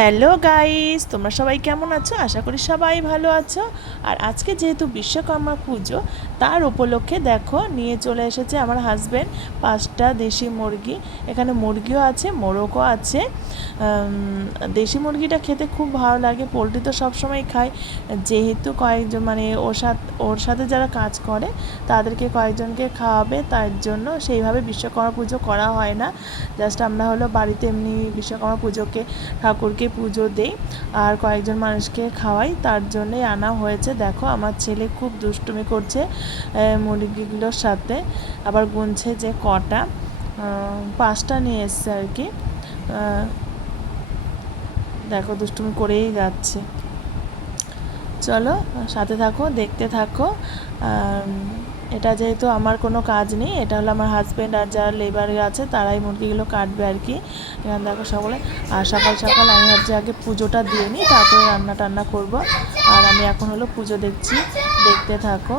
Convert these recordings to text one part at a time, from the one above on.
Hello guys, তোমরা সবাই কেমন আছো? আশা করি সবাই ভালো আছো। আর আজকে যেহেতু বিশ্বকর্মা পুজো, তার উপলক্ষে দেখো নিয়ে চলে এসেছে আমার হাজব্যান্ড পাঁচটা দেশি মুরগি। এখানে মুরগিও আছে, মোরগও আছে। দেশি মুরগিটা খেতে খুব ভালো লাগে, পোলট্রি তো সবসময় খাই যেহেতু কয়েকজন মানে ওর সাথে ওর সাথে যারা কাজ করে, তাদেরকে কয়েকজনকে খাওয়াবে, তার জন্য সেইভাবে বিশ্বকর্মা পুজো করা হয় না। জাস্ট আমরা হলো বাড়িতে এমনি বিশ্বকর্মা পুজোকে ঠাকুরকে পুজো দেই আর কয়েকজন মানুষকে খাওয়াই। তার জন্যই আনা হয়েছে। দেখো, আমার ছেলে খুব দুষ্টুমি করছে মুরগিগুলোর সাথে। আবার গুনছে যে কটা। পাঁচটা নিয়ে এসছে আর কি। দেখো, দুষ্টুমি করেই যাচ্ছে। চলো, সাথে থাকো, দেখতে থাকো। এটা যেহেতু আমার কোনো কাজ নেই, এটা হলো আমার হাজব্যান্ড আর যারা লেবার আছে, তারাই মুরগিগুলো কাটবে আর কি। এখানে দেখো সকলে। আর সকাল সকাল আমি ভাবছি আগে পুজোটা দিয়ে নিই, তারপরে রান্না টান্না করব। আর আমি এখন হলো পুজো দেখছি। দেখতে থাকো,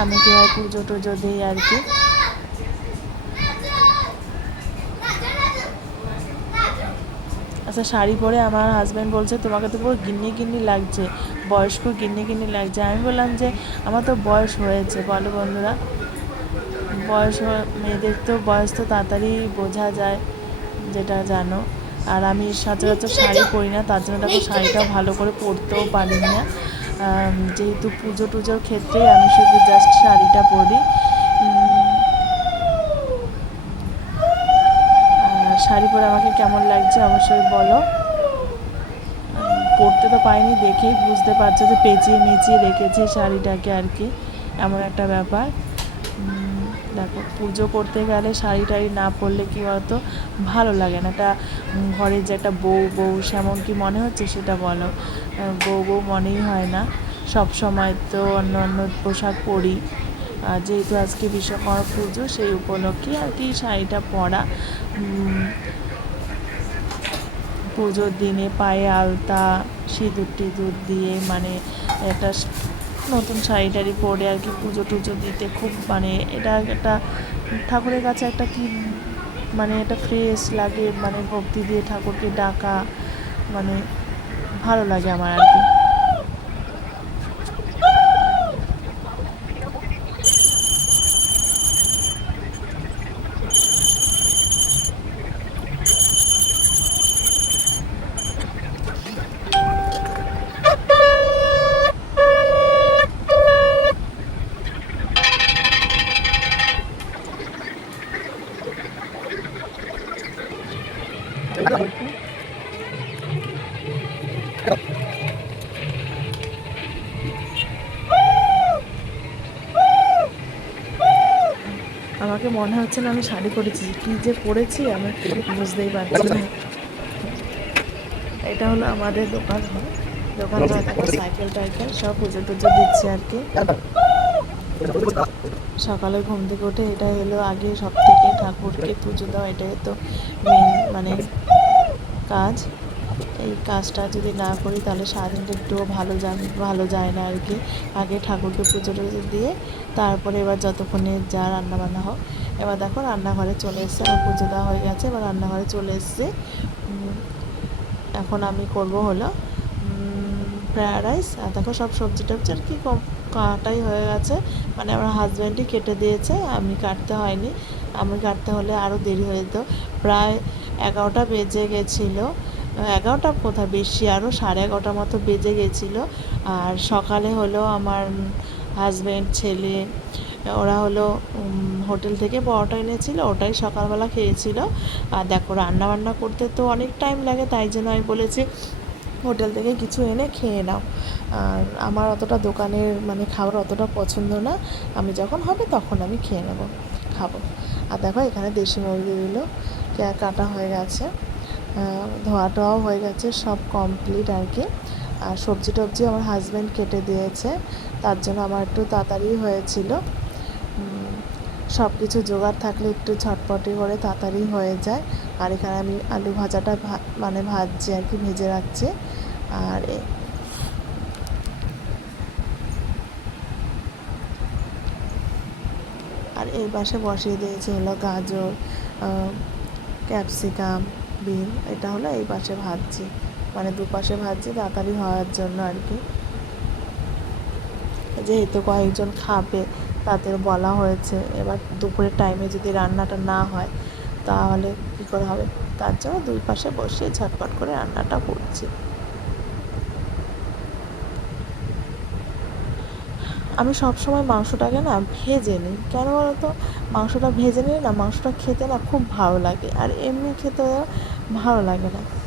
আমি কীভাবে পুজো টুজো দিই আর কি। আচ্ছা শাড়ি পরে আমার হাজব্যান্ড বলছে তোমাকে তো পুরো গিন্নি গিন্নি লাগছে বয়স্ক গিন্নি গিন্নি লাগছে। আমি বললাম যে আমার তো বয়স হয়েছে বলো বন্ধুরা। বয়স মেয়েদের তো বয়স তো তাড়াতাড়ি বোঝা যায় যেটা জানো। আর আমি সচরাচর শাড়ি পরি না তার জন্য দেখো শাড়িটাও ভালো করে পরতেও পারি না যেহেতু পুজো টুজোর ক্ষেত্রেই আমি শুধু জাস্ট শাড়িটা পরি উম, আর শাড়ি পরে আমাকে কেমন লাগছে অবশ্যই বলো। পরতে তো পাইনি দেখেই বুঝতে পারছ যে পেঁচিয়ে মেচিয়ে রেখেছি শাড়িটাকে আর কি, এমন একটা ব্যাপার। দেখো, পুজো করতে গেলে শাড়ি টাড়ি না পরলে কি বলতো, ভালো লাগে না। একটা ঘরের যে একটা বউ বউ সেমন কি মনে হচ্ছে সেটা বলো। বউ বউ মনেই হয় না। সব সময় তো অন্য অন্য পোশাক পরি। যেহেতু আজকে বিশ্বকর্মা পুজো, সেই উপলক্ষে আর কি শাড়িটা পরা। পুজোর দিনে পায়ে আলতা, সিঁদুর টিঁদুর দিয়ে মানে একটা নতুন শাড়ি টাড়ি পরে আর কি পুজো টুজো দিতে খুব মানে এটা একটা ঠাকুরের কাছে একটা কি মানে একটা ফ্রেশ লাগে মানে ভক্তি দিয়ে ঠাকুরকে ডাকা মানে ভালো লাগে আমার আর কি। মনে হচ্ছে না আমি শাড়ি পরেছি কি যে পরেছি আমি বুঝতেই পারছি না। এটা হলো আমাদের দোকান হয় দোকান সাইকেল টাইকেল সব পুজো টুজো দিচ্ছে আর কি। সকালে ঘুম থেকে উঠে এটা হলো আগে সব থেকে ঠাকুরকে পুজো দেওয়া এটাই তো মেন মানে কাজ। এই কাজটা যদি না করি তাহলে সারাদিনটা একটুও ভালো যায় ভালো যায় না আর কি। আগে ঠাকুরকে পুজো টুজো দিয়ে তারপরে এবার যতক্ষণে যা রান্না বান্না হোক এবার দেখো রান্নাঘরে চলে এসছে, আমার পুজো দেওয়া হয়ে গেছে, এবার রান্নাঘরে চলে এসছে। এখন আমি করব হলো ফ্রায়েড রাইস আর দেখো সব সবজি টবজি আর কি কাটাই হয়ে গেছে। মানে আমার হাজব্যান্ডই কেটে দিয়েছে, আমি কাটতে হয়নি। আমি কাটতে হলে আরও দেরি হয়ে যেত। প্রায় এগারোটা বেজে গেছিল। এগারোটা কোথায়? বেশি আরও সাড়ে এগারোটার মতো বেজে গেছিল। আর সকালে হলো আমার হাজব্যান্ড ছেলে, ওরা হলো হোটেল থেকে পরোটা এনেছিল, ওটাই সকালবেলা খেয়েছিল। আর দেখো রান্না বান্না করতে তো অনেক টাইম লাগে, তাই জন্য আমি বলেছি হোটেল থেকে কিছু এনে খেয়ে নাও। আর আমার অতটা দোকানের মানে খাবার অতটা পছন্দ না। আমি যখন হবে তখন আমি খেয়ে নেব, খাব। আর দেখো, এখানে দেশি মুরগিগুলো কা- কাটা হয়ে গেছে। ধোয়া টোয়াও হয়ে গেছে, সব কমপ্লিট আর কি। আর সবজি টবজি আমার হাজব্যান্ড কেটে দিয়েছে। তার জন্য আমার একটু তাড়াতাড়ি হয়েছিল। সব কিছু জোগাড় থাকলে একটু ঝটপটি করে তাড়াতাড়ি হয়ে যায়। আর এখানে আমি আলু ভাজাটা মানে ভাজছি আর কি, ভেজে রাখছি। আর আর এর পাশে বসিয়ে দিয়েছি হলো গাজর ক্যাপসিকাম বিন এটা হলো এই পাশে ভাজছি। মানে দুপাশে ভাজছি, তাড়াতাড়ি হওয়ার জন্য আর কি। যেহেতু কয়েকজন খাবে, তাদের বলা হয়েছে, এবার দুপুরের টাইমে যদি রান্নাটা না হয়, তাহলে কী করে হবে? তার জন্য দুই পাশে বসিয়ে ঝটপট করে রান্নাটা করছি। আমি সবসময় মাংসটাকে না ভেজে নিই। কেন বলতো? মাংসটা ভেজে নিলে না, মাংসটা খেতে না খুব ভালো লাগে। আর এমনি খেতে ভালো লাগে না।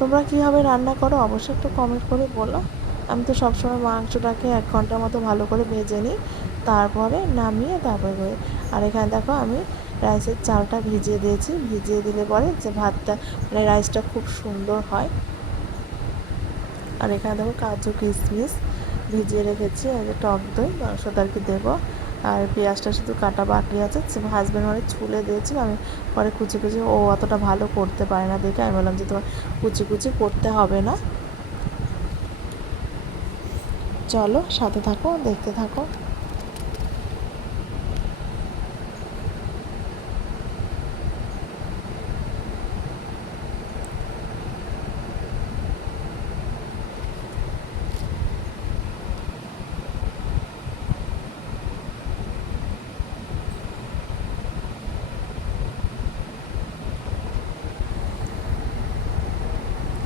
তোমরা কীভাবে রান্না করো অবশ্যই একটু কমেন্ট করে বলো। আমি তো সবসময় মাংসটাকে এক ঘণ্টার মতো ভালো করে ভেজে নিই, তারপরে নামিয়ে তারপরে করে। আর এখানে দেখো আমি রাইসের চালটা ভিজিয়ে দিয়েছি। ভিজিয়ে দিলে পরে যে ভাতটা মানে রাইসটা খুব সুন্দর হয়। আর এখানে দেখো কাজু কিশমিশ ভিজিয়ে রেখেছি আর টক দই, মাংসটা আর কি দেবো। আর পেঁয়াজটা শুধু কাটা বাকি আছে। হাজব্যান্ড মানে ছুলে দিয়েছিল, আমি পরে কুচি কুচি, ও অতটা ভালো করতে পারে না দেখে। আমি বললাম যে, তোমার কুচি কুচি করতে হবে না। চলো, সাথে থাকো, দেখতে থাকো।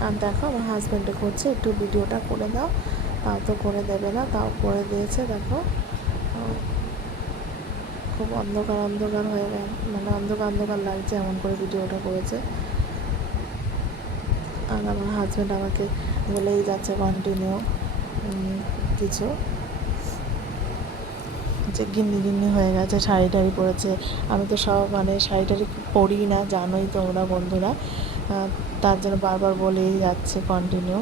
আর দেখো, আমার হাজব্যান্ডে করছে একটু ভিডিওটা করে দাও। তাও তো করে দেবে না, তাও করে দিয়েছে, দেখো। খুব অন্ধকার অন্ধকার হয়ে গেল মানে অন্ধকার অন্ধকার লাগছে এমন করে ভিডিওটা করেছে। আর আমার হাজব্যান্ড আমাকে বলেই যাচ্ছে কন্টিনিউ কিছু। যে গিন্নি গিন্নি হয়ে গেছে শাড়ি টাড়ি পরেছে। আমি তো সব মানে শাড়ি টাড়ি পরি না, জানোই তোমরা বন্ধুরা। তার জন্য বারবার বলেই যাচ্ছে কন্টিনিউ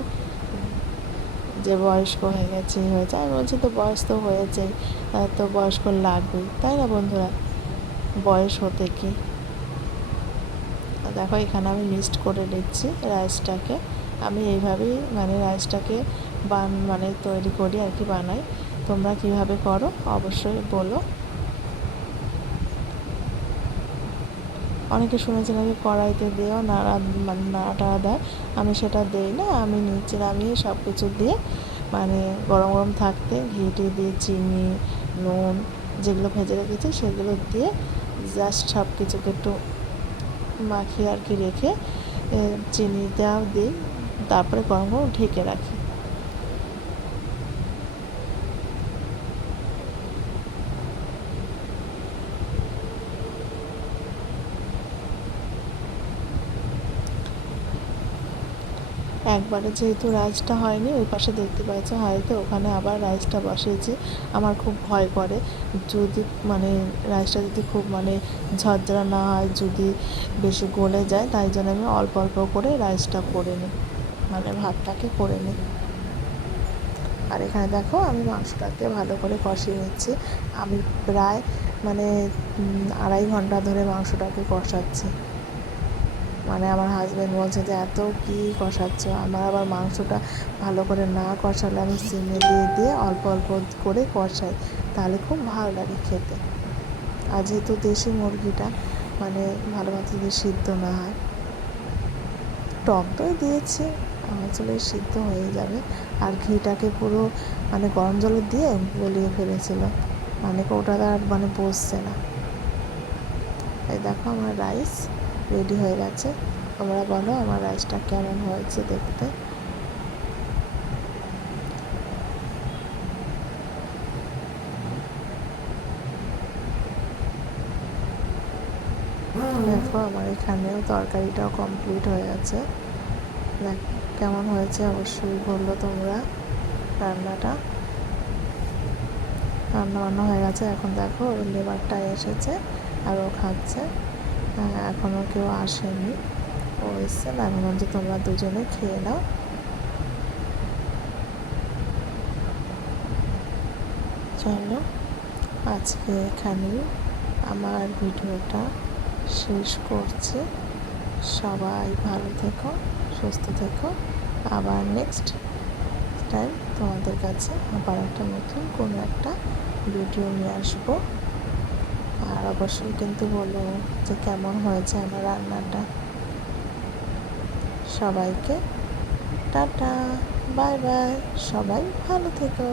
যে বয়স্ক হয়ে গেছে, হয়েছে। আমি বলছি, তো বয়স তো হয়েছে তো বয়স্ক লাগবেই, তাই না বন্ধুরা? বয়স হতে কি? দেখো, এখানে আমি মিক্সড করে নিচ্ছি রাইসটাকে আমি এইভাবেই মানে রাইসটাকে বান মানে তৈরি করি আর কি বানাই। তোমরা কীভাবে করো, অবশ্যই বলো। অনেকে শুনেছি নাকি কড়াইতে দিয়েও নাড়া মানে নাড়া টাড়া দেয়। আমি সেটা দিই না, আমি নিচে নামিয়ে সব কিছু দিয়ে মানে গরম গরম থাকতে ঘি টি দিয়ে, চিনি, নুন যেগুলো ভেজে রেখেছি সেগুলো দিয়ে জাস্ট সব কিছুকে একটু মাখিয়ে আর কি রেখে চিনিটাও দিই। তারপরে গরম গরম ঢেকে রাখি। একবারে যেহেতু রাইসটা হয়নি, ওই পাশে দেখতে পাচ্ছি হয়তো ওখানে আবার রাইসটা বসিয়েছি। আমার খুব ভয় করে। যদি মানে রাইসটা যদি খুব মানে ঝরঝরা না হয়, যদি বেশি গলে যায়, তাই জন্য আমি অল্প অল্প করে রাইসটা করে নিই। মানে ভাতটাকে করে নিই। আর এখানে দেখো, আমি মাংসটাকে ভালো করে কষিয়ে নিচ্ছি। আমি প্রায় মানে আড়াই ঘণ্টা ধরে মাংসটাকে কষাচ্ছি। মানে আমার হাজব্যান্ড বলছে যে, এত কী কষাচ্ছ? আমার আবার মাংসটা ভালো করে না কষালে আমি সিমে দিয়ে দিয়ে অল্প অল্প করে কষাই। তাহলে খুব ভালো লাগে খেতে। আর যেহেতু দেশি মুরগিটা মানে ভালো মতো যদি সিদ্ধ না হয়। টক দই দিয়েছি আসলে সিদ্ধ হয়ে যাবে। আর ঘিটাকে পুরো মানে গরম জলে দিয়ে গলিয়ে ফেলেছিল। মানে ওটা আর মানে বসছে না। এই দেখো আমার রাইস রেডি হয়ে গেছে। তোমরা বলো আমার রাইসটা কেমন হয়েছে দেখতে। দেখো, আমার এখানেও তরকারিটাও কমপ্লিট হয়ে গেছে। দেখ, কেমন হয়েছে অবশ্যই বলল তোমরা রান্নাটা। রান্না বান্না হয়ে গেছে। এখন দেখো ওই লেবারটা এসেছে আর ও খাচ্ছে। এখনও কেউ আসেনি। ও এসছে আমি যে তোমরা দুজনে খেয়ে নাও। চলো, আজকে এখানেই আমার ভিডিওটা শেষ করছি। সবাই ভালো থেকো, সুস্থ থেকো। আবার নেক্সট টাইম তোমাদের কাছে আবার একটা নতুন কোনো একটা ভিডিও নিয়ে আসব। আর অবশ্যই কিন্তু বলো যে কেমন হয়েছে আমার রান্নাটা। সবাইকে টাটা, বাই বাই, সবাই ভালো থেকো।